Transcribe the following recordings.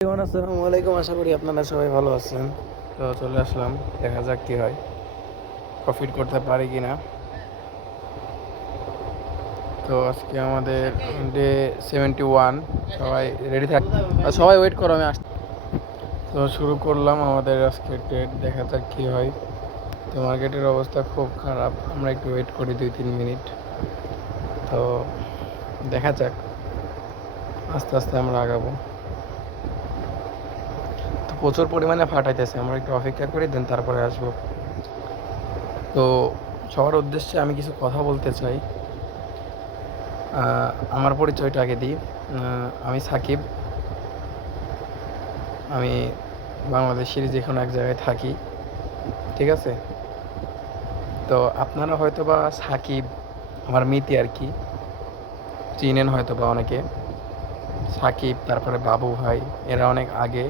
আসসালামু আলাইকুম, আশা করি আপনারা সবাই ভালো আছেন। তো চলে আসলাম, দেখা যাক কি হয়, প্রফিট করতে পারি কি না। তো আজকে আমাদের ডে 71। সবাই রেডি থাক, সবাই ওয়েট করো, আমি আসছি। তো শুরু করলাম আমাদের আজকে ট্রেড, দেখা যাক কি হয়। তো মার্কেটের অবস্থা খুব খারাপ, আমরা একটু ওয়েট করি 2-3 মিনিট। তো দেখা যাক, আস্তে আস্তে আমরা আগাবো। তো প্রচুর পরিমাণে ফাটাইতেছে, আমরা একটু অপেক্ষা করি, দেন তারপরে আসবো। তো সবার উদ্দেশ্যে আমি কিছু কথা বলতে চাই। আমার পরিচয়টা আগে দিই। আমি সাকিব, আমি বাংলাদেশের যে কোনো এক জায়গায় থাকি, ঠিক আছে। তো আপনারা হয়তো বা সাকিব, আমার মিতি আর কি, চিনেন হয়তো বা অনেকে। সাকিব, তারপরে বাবু ভাই, এরা অনেক আগে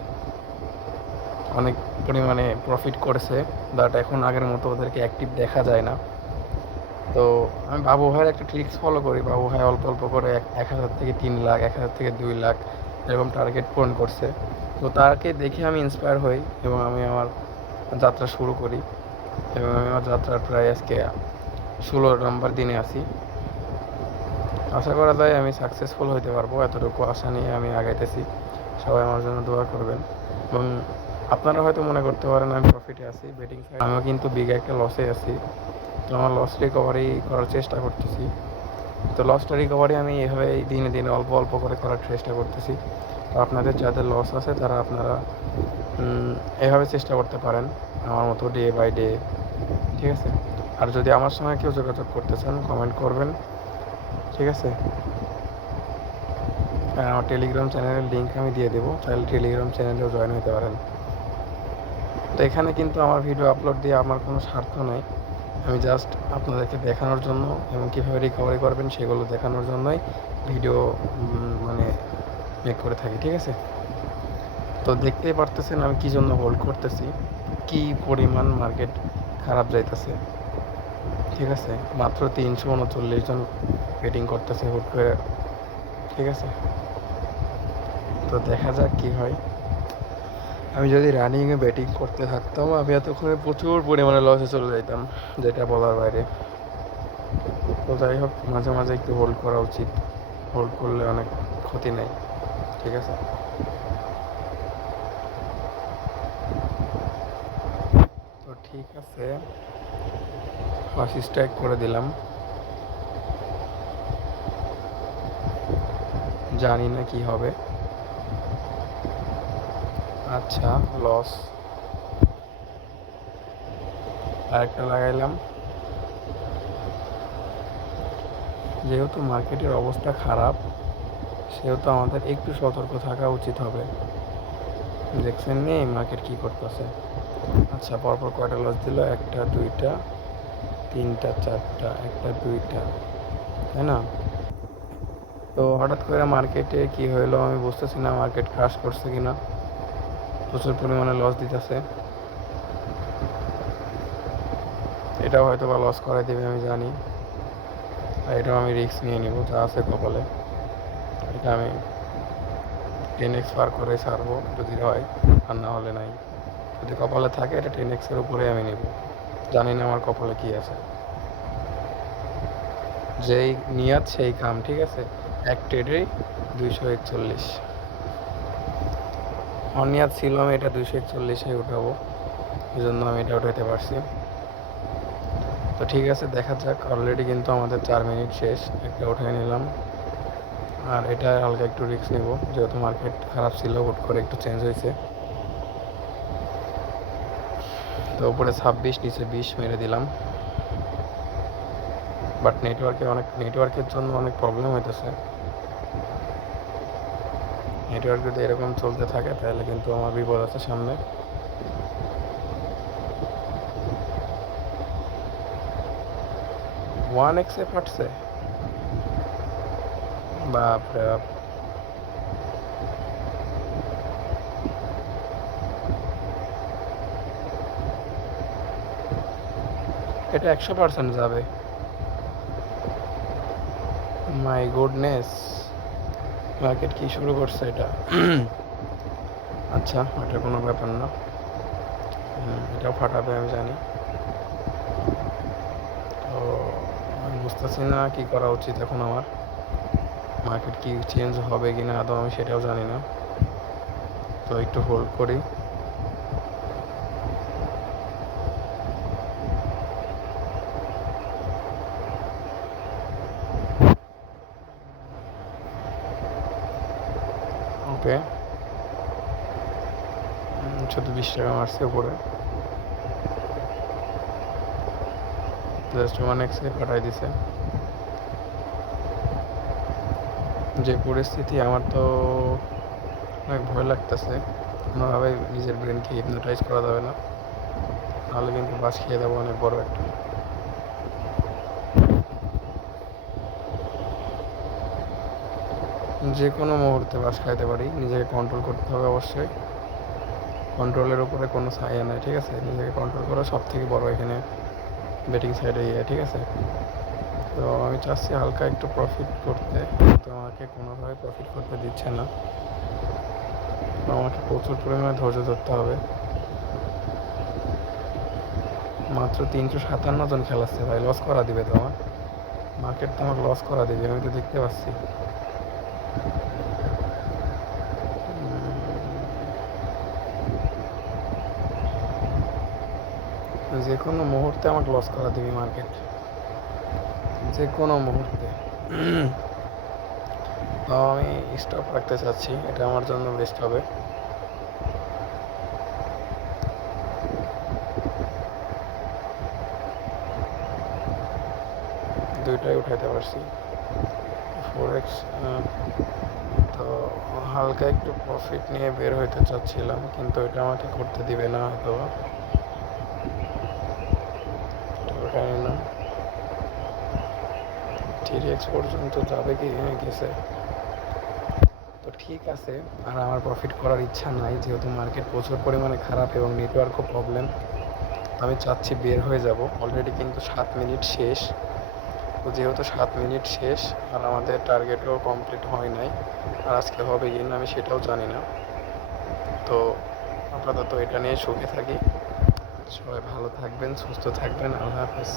অনেক পরিমাণে প্রফিট করেছে, বাট এখন আগের মতো ওদেরকে অ্যাক্টিভ দেখা যায় না। তো আমি বাবু ভাইয়ের একটা ট্রিক্স ফলো করি। বাবু ভাই অল্প অল্প করে 1,000 থেকে 3 লাখ, 1,000 থেকে 2 লাখ এরকম টার্গেট পূরণ করছে। তো তাকে দেখে আমি ইন্সপায়ার হই এবং আমি আমার যাত্রা শুরু করি। এবং আমি আমার যাত্রার প্রায় আজকে 16 নম্বর দিনে আছি। আশা করা যায় আমি সাকসেসফুল হতে পারবো, এতটুকু আশা নিয়ে আমি আগাইতেছি। সবাই আমার জন্য দোয়া করবেন। এবং আপনারা হয়তো মনে করতে পারেন আমি প্রফিটে আছি, বেটিং সাইড আমিও কিন্তু বিগ একটা লসে আছি। তো আমার লস রিকভারি করার চেষ্টা করতেছি। তো লসটা রিকভারি আমি এভাবে দিনে দিনে অল্প অল্প করে করার চেষ্টা করতেছি। তো আপনাদের যাদের লস আছে তারা আপনারা এভাবে চেষ্টা করতে পারেন, আমার মতো ডে বাই ডে, ঠিক আছে। আর যদি আমার সঙ্গে কেউ যোগাযোগ করতে চান, কমেন্ট করবেন, ঠিক আছে। আর আমার টেলিগ্রাম চ্যানেলের লিঙ্ক আমি দিয়ে দেবো, চাইলে টেলিগ্রাম চ্যানেলেও জয়েন হতে পারেন। তো এখানে কিন্তু আমার ভিডিও আপলোড দিয়ে আমার কোনো স্বার্থ নেই, আমি জাস্ট আপনাদেরকে দেখানোর জন্য এবং কীভাবে রিকভারি করবেন সেগুলো দেখানোর জন্যই ভিডিও মানে মেক করে থাকি, ঠিক আছে। তো দেখতেই পারতেছেন আমি কী জন্য হোল্ড করতেছি, কি পরিমাণ মার্কেট খারাপ যাইতেছে, ঠিক আছে। মাত্র 339 জন বেটিং করতেছে হুট করে, ঠিক আছে। তো দেখা যাক কি হয়। আমি যদি রানিংয়ে ব্যাটিং করতে থাকতাম, আমি এতক্ষণে প্রচুর পরিমাণে লসে চলে যাইতাম, যেটা বলার বাইরে। তো যাই হোক, মাঝে মাঝে একটু হোল্ড করা উচিত, হোল্ড করলে অনেক ক্ষতি নেই, ঠিক আছে। তো ঠিক আছে, ফার্স্ট স্ট্রাইক করে দিলাম, জানি না কি হবে। আচ্ছা, লস। আরেকটা লাগাইলাম। যেহেতু মার্কেটের অবস্থা খারাপ, সেহেতু আমাদের একটু সতর্ক থাকা উচিত হবে। দেখছেন নি মার্কেট কী করতেছে। আচ্ছা, পরপর কয়টা লস দিল, 1টা 2টা 3টা 4টা, 1টা 2টা, তাই না। তো হঠাৎ করে মার্কেটে কি হইলো আমি বুঝতেছি না, মার্কেট ক্রাশ করছে কিনা, প্রচুর পরিমাণে লস দিতেছে। এটাও হয়তো বা লস করাই দেবে আমি জানি, আর এটাও আমি রিস্ক নিয়ে নিব, যা আছে কপালে। এটা আমি 10x পার করে ছাড়বো যদি হয়, আর না হলে নাই। যদি কপালে থাকে এটা 10x-এর উপরে আমি নিব, জানি না আমার কপালে কি আছে। যেই নিয়াত সেই কাম, ঠিক আছে। এক ট্রেডেই 241। আমার নিয়াত ছিল আমি এটা 241-এ উঠাবো, এই জন্য আমি এটা উঠাইতে পারছি। তো ঠিক আছে, দেখা যাক। অলরেডি কিন্তু আমাদের 4 মিনিট শেষ, একটা উঠাই নিলাম। আর এটা হালকা একটু রিস্ক নেব, যেহেতু মার্কেট খারাপ ছিল, হুট করে একটু চেঞ্জ হয়েছে। তো উপরে 26, নিচে 20 মেরে দিলাম। বাট নেটওয়ার্কের জন্য অনেক প্রবলেম হইতেছে। নেটওয়ার্ক যদি এরকম চলতে থাকে তাহলে কিন্তু আমার বিপদ আছে সামনে। 1x-এ ফাটছে, বাপরে বাপ। এটা 100% যাবে, মাই গুডনেস। মার্কেট কি শুরু করছে এটা। আচ্ছা, এটা কোনো ব্যাপার না। এটাও ফাটাবে আমি জানি। তো আমি বুঝতেছি না কী করা উচিত এখন আমার। মার্কেট কি চেঞ্জ হবে কি না আদৌ আমি সেটাও জানি না। তো একটু হোল্ড করি। ওকে, শুধু 20 টাকা মারছে উপরে, জাস্ট 1x-এ পাঠাই দিছে। যে পরিস্থিতি, আমার তো অনেক ভয় লাগতেছে। কোনোভাবেই নিজের ব্রেনকে হিপনোটাইজ করা যাবে না, নাহলে কিন্তু বাস খেয়ে দেবো অনেক বড় একটা। যে কোনো মুহূর্তে বাস খাইতে পারি, নিজেকে কন্ট্রোল করতে হবে অবশ্যই। কন্ট্রোলের উপরে কোনো ছায়া নাই, ঠিক আছে? নিজেকে কন্ট্রোল করা সব থেকে বড় এখানে বেটিং সাইডে ঠিক আছে? তো আমি চাচ্ছি হালকা একটু প্রফিট করতে, তো আমাকে কোনোভাবে প্রফিট করতে দিচ্ছে না। তো আমাকে প্রচুর পরিমাণে ধৈর্য ধরতে হবে। মাত্র 357 জন খেলাচ্ছে ভাই, লস করা দিবে তো আমার। মার্কেট তো আমাকে লস করা দিবে, আমি তো দেখতে পাচ্ছি। যে কোনো মুহূর্তে আমাকে লস করা দিবে মার্কেট, যে কোনো মুহূর্তে। তো আমি স্টপ রাখতে চাচ্ছি, এটা আমার জন্য বেস্ট হবে। দুইটাই উঠাইতে পারছি 4x। তো হালকা একটু প্রফিট নিয়ে বের হইতে চাচ্ছিলাম, কিন্তু এটা আমাকে করতে দিবে না হয়তো। জানি না 3x পর্যন্ত যাবে কি, গেছে। তো ঠিক আছে, আর আমার প্রফিট করার ইচ্ছা নাই, যেহেতু মার্কেট প্রচুর পরিমাণে খারাপ এবং নেটওয়ার্কও প্রবলেম। আমি চাচ্ছি বের হয়ে যাব। অলরেডি কিন্তু 7 মিনিট শেষ। তো যেহেতু 7 মিনিট শেষ, আর আমাদের টার্গেটও কমপ্লিট হয় নাই, আর আজকে হবে কি না আমি সেটাও জানি না। তো আপাতত এটা নিয়ে সুখে থাকি। সবাই ভালো থাকবেন, সুস্থ থাকবেন। আল্লাহ হাফেজ।